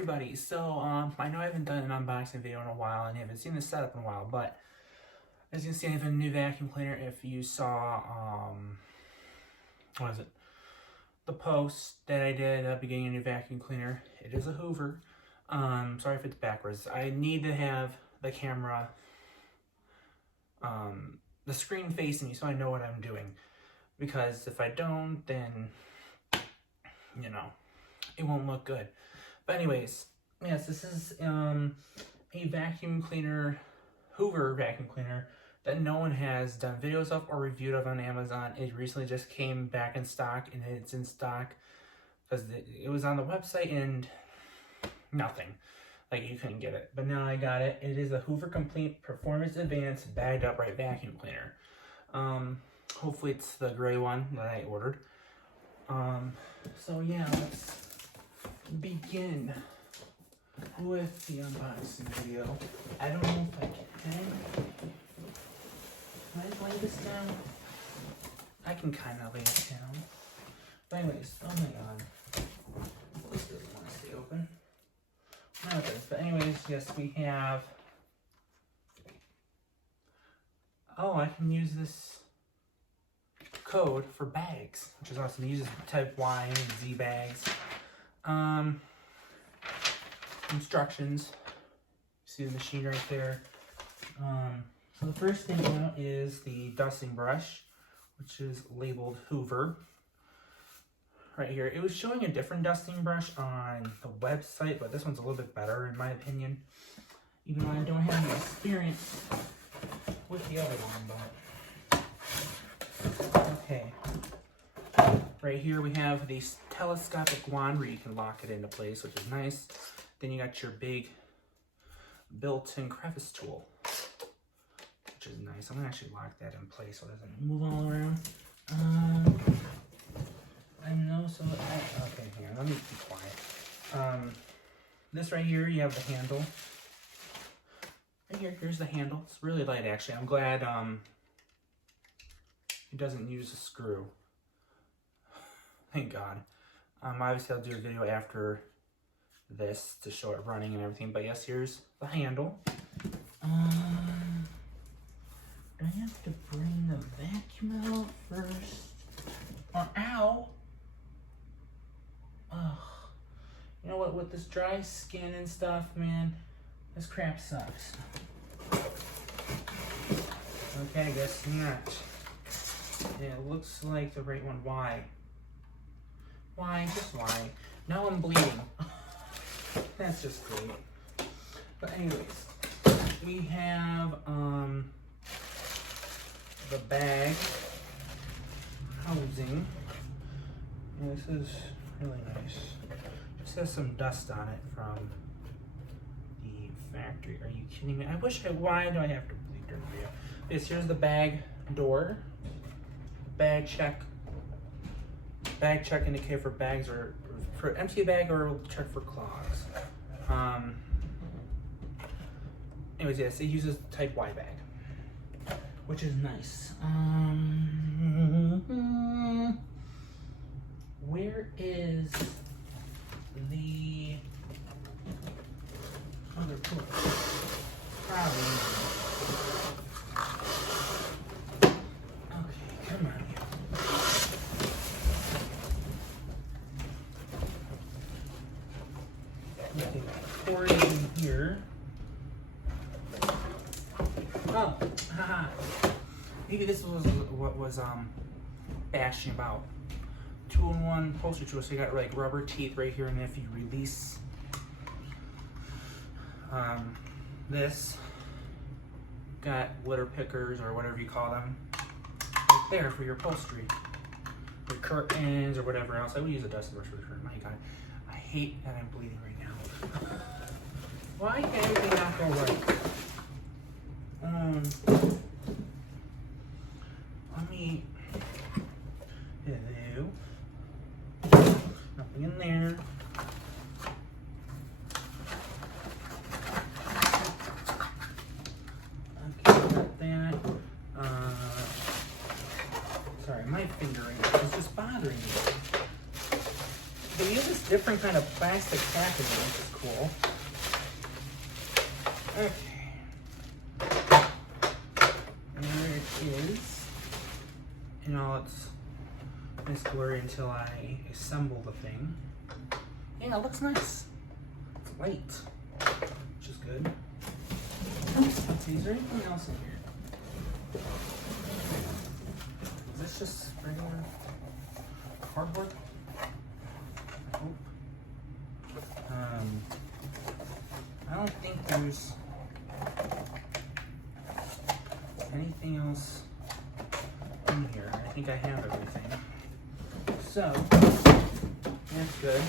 everybody. So I know I haven't done an unboxing video in a while and haven't seen this setup in a while, but as you can see, I have a new vacuum cleaner. If you saw what is it, the post that I did at the beginning of a new vacuum cleaner, it is a Hoover. Sorry if it's backwards. I need to have the camera, the screen facing me so I know what I'm doing, because if I don't, then it won't look good. But anyways, yes, this is a vacuum cleaner, Hoover vacuum cleaner, that no one has done videos of or reviewed of on Amazon. It recently just came back in stock, and it's in stock because it was on the website and nothing. Like, you couldn't get it. But now I got it. It is a Hoover Complete Performance Advanced Bagged Upright Vacuum Cleaner. Hopefully it's the gray one that I ordered. So yeah, let's begin with the unboxing video. I don't know if I can. Can I lay this down? I can kind of lay it down. But anyways, oh my god. This doesn't want to stay open. No, it does. But anyways, yes, we have... Oh, I can use this code for bags, which is awesome. It uses type Y and Z bags. Instructions. See the machine right there. So the first thing out is the dusting brush, which is labeled Hoover. Right here. It was showing a different dusting brush on the website, but this one's a little bit better in my opinion. Even though I don't have any experience with the other one, but okay. Right here we have the telescopic wand where you can lock it into place, which is nice. Then you got your big built-in crevice tool, which is nice. I'm gonna actually lock that in place so it doesn't move all around. Okay, here, let me be quiet. This right here, you have the handle. Right here's the handle. It's really light, actually. I'm glad it doesn't use a screw. Thank God. Obviously I'll do a video after this to show it running and everything, but yes, here's the handle. Do I have to bring the vacuum out first? Or, ow! Ugh. You know what, with this dry skin and stuff, man, this crap sucks. Okay, I guess not. Yeah, it looks like the right one. Why? Why? Just why? Now I'm bleeding. That's just great. But anyways, we have the bag housing. And this is really nice. Just has some dust on it from the factory. Are you kidding me? Why do I have to bleed during the video? Yes, here's the bag door. Bag check indicator for bags, or for empty bag, or check for clogs. Anyways, yes, it uses type Y bag, which is nice. Where is the other tool? Probably. Okay, come on. Okay, pour it in here. Oh, haha. Maybe this was what was bashing about. 2-in-1 poster tool. So you got like rubber teeth right here, and if you release this, got litter pickers or whatever you call them right there for your upholstery, your curtains or whatever else. I would use a dusting brush for the curtain. My God, I hate that I'm bleeding right now. Why can everything not go right? Let me. Hello. Nothing in there. Okay, got that. Sorry, my fingering is just bothering me. They use this different kind of plastic packaging, which is cool. Okay. And there it is in all its nice glory until I assemble the thing. Yeah, it looks nice. It's light, which is good. Okay, is there anything else in here? Is this just regular cardboard? I hope. I don't think there's anything else in here. I think I have everything. So, that's good.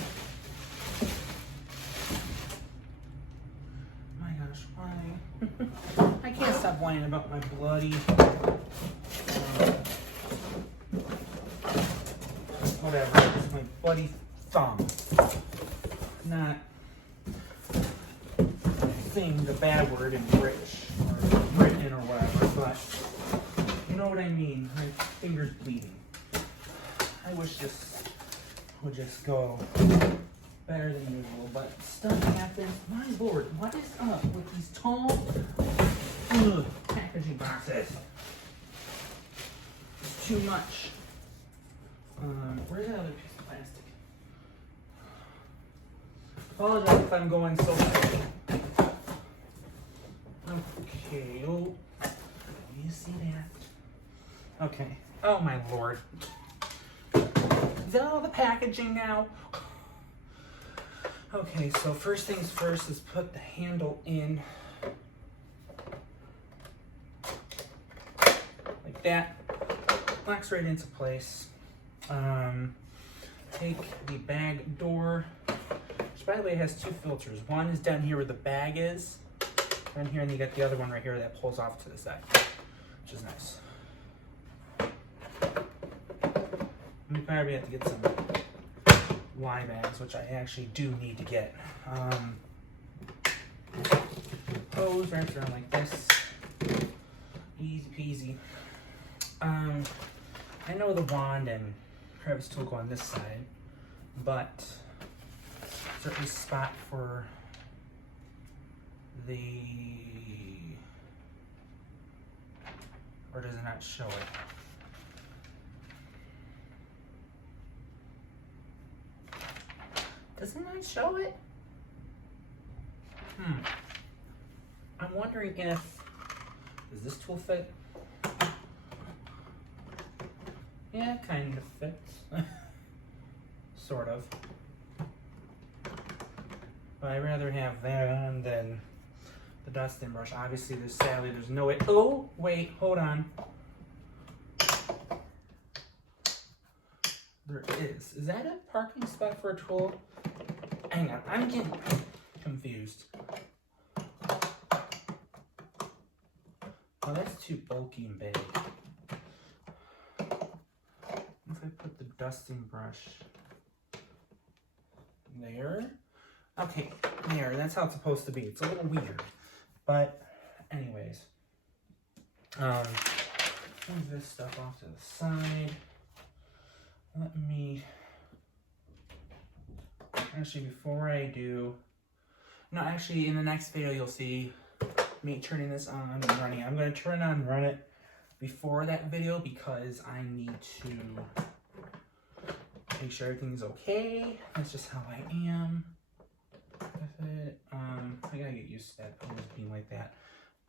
My gosh, why? I can't stop whining about my bloody, whatever, it's my bloody thumb. Not saying the bad word in British or Britain or whatever, but you know what I mean. My finger's bleeding. I wish this would just go better than usual, but stuff happens. My lord, what is up with these tall packaging boxes? It's too much. Where's that other piece of plastic? Apologize if I'm going so fast. Okay, oh, you see that? Okay, oh my lord. Is that all the packaging now? Okay, so first things first is put the handle in. Like that. Locks right into place. Take the bag door, which by the way has two filters. One is down here where the bag is, down here, and you got the other one right here that pulls off to the side, which is nice. We probably have to get some Y bags, which I actually do need to get. Hose wraps around like this. Easy peasy. I know the wand and crevice tool go on this side, but there's a spot for the, or does it not show it? Does it not show it? I'm wondering if, does this tool fit? Yeah, it kind of fits. Sort of. But I'd rather have that on than the dusting brush. Obviously, there's no way. Oh, wait, hold on. There is. Is that a parking spot for a tool? Hang on, I'm getting confused. Oh, that's too bulky and big. If I put the dusting brush there. Okay, there, that's how it's supposed to be. It's a little weird, but anyways. Move this stuff off to the side. Let me, actually before I do, no, actually in the next video you'll see me turning this on and running. I'm going to turn it on and run it before that video because I need to make sure everything's okay. That's just how I am with it. I gotta get used to that always being like that.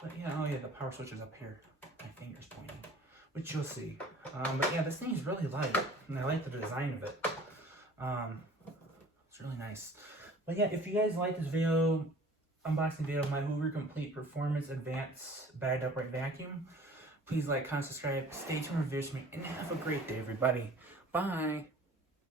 But yeah, oh yeah, the power switch is up here. My finger's pointing, which you'll see. But yeah, this thing is really light, and I like the design of it. It's really nice. But yeah, if you guys like this video, unboxing video of my Hoover Complete Performance Advanced Bagged Upright Vacuum, please like, comment, subscribe, stay tuned for videos from me, and have a great day, everybody. Bye.